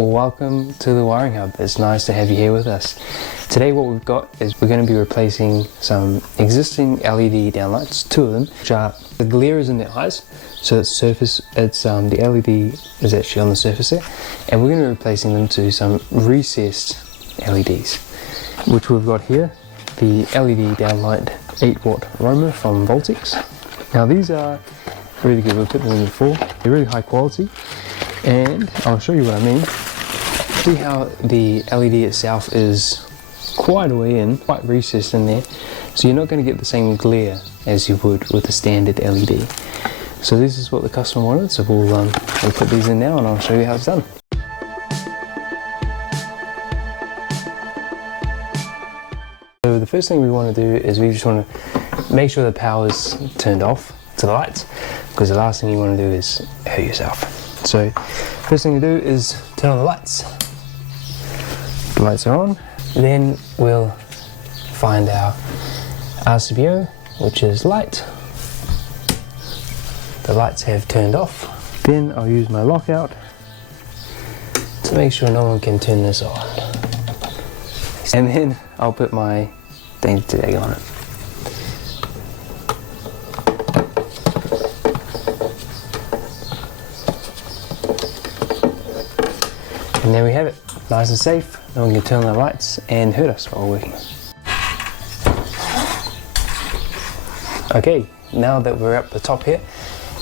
Welcome to the Wiring Hub. It's nice to have you here with us. Today what we've got is we're going to be replacing some existing LED downlights, two of them, which are, the glare is in the eyes, so the LED is actually on the surface there, and we're going to be replacing them to some recessed LEDs, which we've got here, the LED downlight 8-watt Roma from Voltex. Now these are really good, we've put them in before, they're really high quality, and I'll show you what I mean. See how the LED itself is quite a way in, quite recessed in there, so you're not going to get the same glare as you would with a standard LED. So this is what the customer wanted, so we'll put these in now and I'll show you how it's done. So the first thing we want to do is we just want to make sure the power's turned off to the lights, because the last thing you want to do is hurt yourself. So first thing to do is turn on the lights. The lights are on. Then we'll find our RCBO, which is light. The lights have turned off. Then I'll use my lockout to make sure no one can turn this on. And then I'll put my danger tag on it. And there we have it, nice and safe. No one can turn on the lights and hurt us while working. Okay, now that we're up the top here,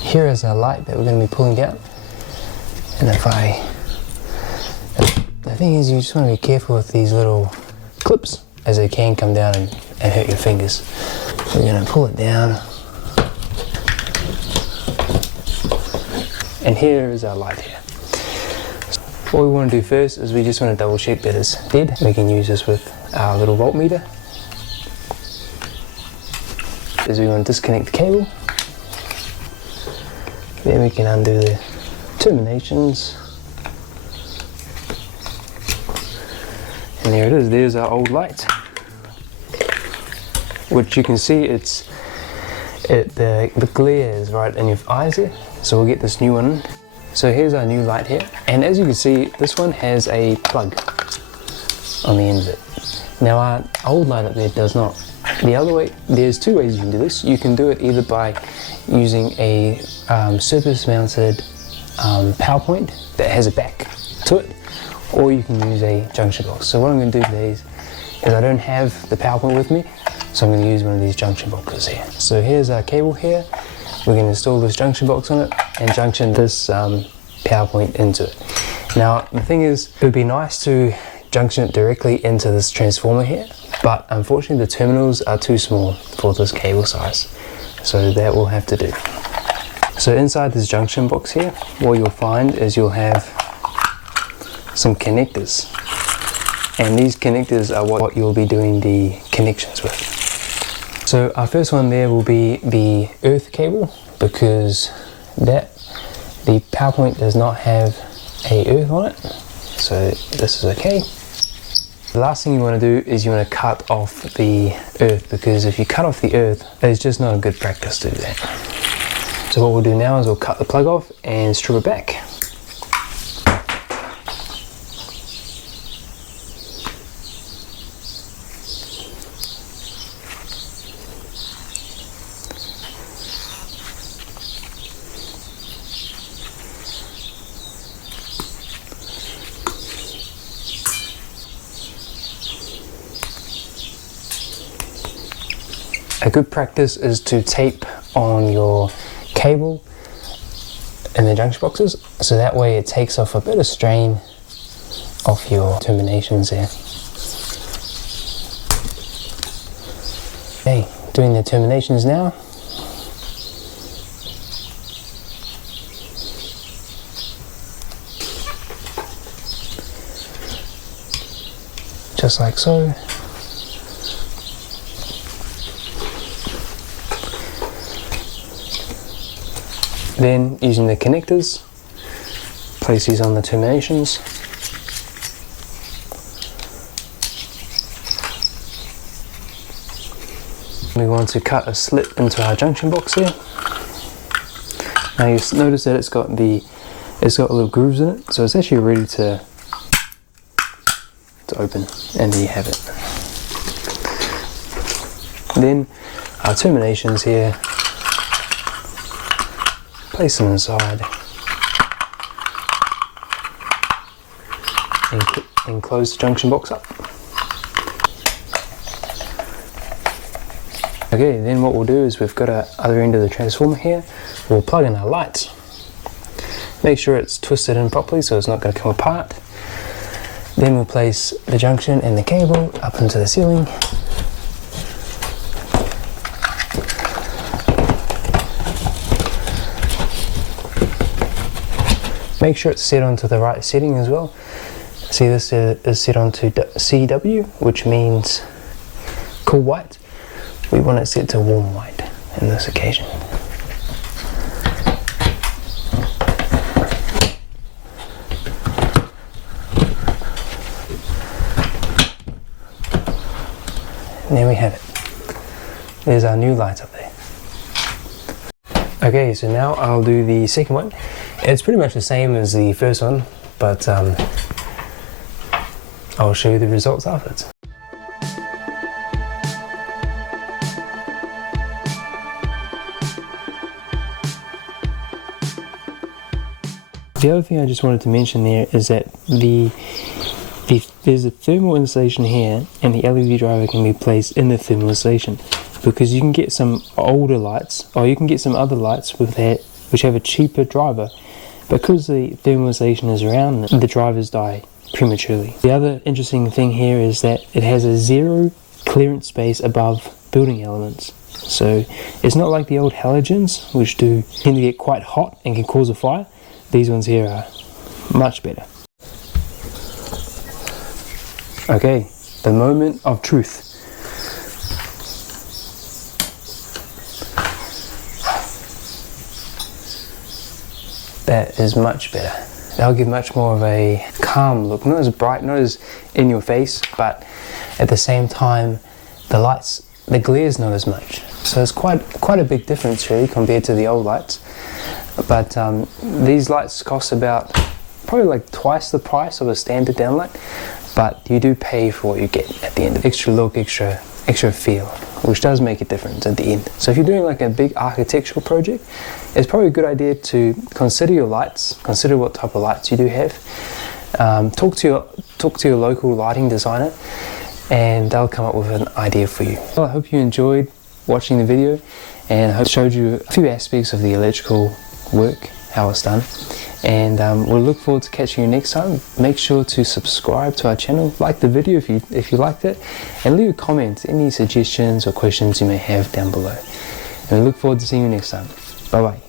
here is our light that we're going to be pulling down. And the thing is, you just want to be careful with these little clips, as they can come down and hurt your fingers. We're going to pull it down. And here is our light here. What we want to do first is we just want to double check that it's dead. We can use this with our little voltmeter. Is we want to disconnect the cable. Then we can undo the terminations. And there it is, there's our old light. Which you can see the glare is right in your eyes here. So we'll get this new one. So here's our new light here, and as you can see, this one has a plug on the end of it. Now our old light up there does not. The other way, there's two ways you can do this. You can do it either by using a surface mounted power point that has a back to it, or you can use a junction box. So what I'm going to do today is I don't have the power point with me, so I'm going to use one of these junction boxes here. So here's our cable here. We're going to install this junction box on it and junction this power point into it. Now the thing is, it would be nice to junction it directly into this transformer here, but unfortunately the terminals are too small for this cable size, so that will have to do. So inside this junction box here, what you'll find is you'll have some connectors, and these connectors are what you'll be doing the connections with. So our first one there will be the earth cable, because the power point does not have a earth on it, so this is okay. The last thing you want to do is you want to cut off the earth, because if you cut off the earth, it's just not a good practice to do that. So what we'll do now is we'll cut the plug off and strip it back. A good practice is to tape on your cable in the junction boxes, so that way it takes off a bit of strain off your terminations there. Okay, doing the terminations now. Just like so. Then, using the connectors, place these on the terminations. We want to cut a slit into our junction box here. Now you notice that it's got little grooves in it, so it's actually ready to to open, and there you have it. Then our terminations here, place them inside and close the junction box up. Okay, then what we'll do is we've got our other end of the transformer here. We'll plug in our lights. Make sure it's twisted in properly so it's not going to come apart. Then we'll place the junction and the cable up into the ceiling. Make sure it's set onto the right setting as well. See, this is set onto CW, which means cool white. We want it set to warm white in this occasion. And there we have it. There's our new light up there. Okay, so now I'll do the second one. It's pretty much the same as the first one, but I'll show you the results afterwards. The other thing I just wanted to mention there is that there's a thermal insulation here, and the LED driver can be placed in the thermal insulation, because you can get some older lights, or you can get some other lights with that which have a cheaper driver. Because the thermal insulation is around, the drivers die prematurely. The other interesting thing here is that it has a zero clearance space above building elements. So it's not like the old halogens, which do tend to get quite hot and can cause a fire. These ones here are much better. Okay, the moment of truth. That is much better. That'll give much more of a calm look, not as bright, not as in your face, but at the same time, the lights, the glare's not as much. So it's quite a big difference really compared to the old lights. But these lights cost about probably like twice the price of a standard downlight, but you do pay for what you get at the end. Extra look, extra feel, which does make a difference at the end. So if you're doing like a big architectural project, it's probably a good idea to consider your lights, consider what type of lights you do have. Talk to your local lighting designer, and they'll come up with an idea for you. Well, I hope you enjoyed watching the video, and I hope it showed you a few aspects of the electrical work, how it's done. And we'll look forward to catching you next time. Make sure to subscribe to our channel, like the video if you liked it, and leave a comment, any suggestions or questions you may have down below. And we look forward to seeing you next time. Bye bye.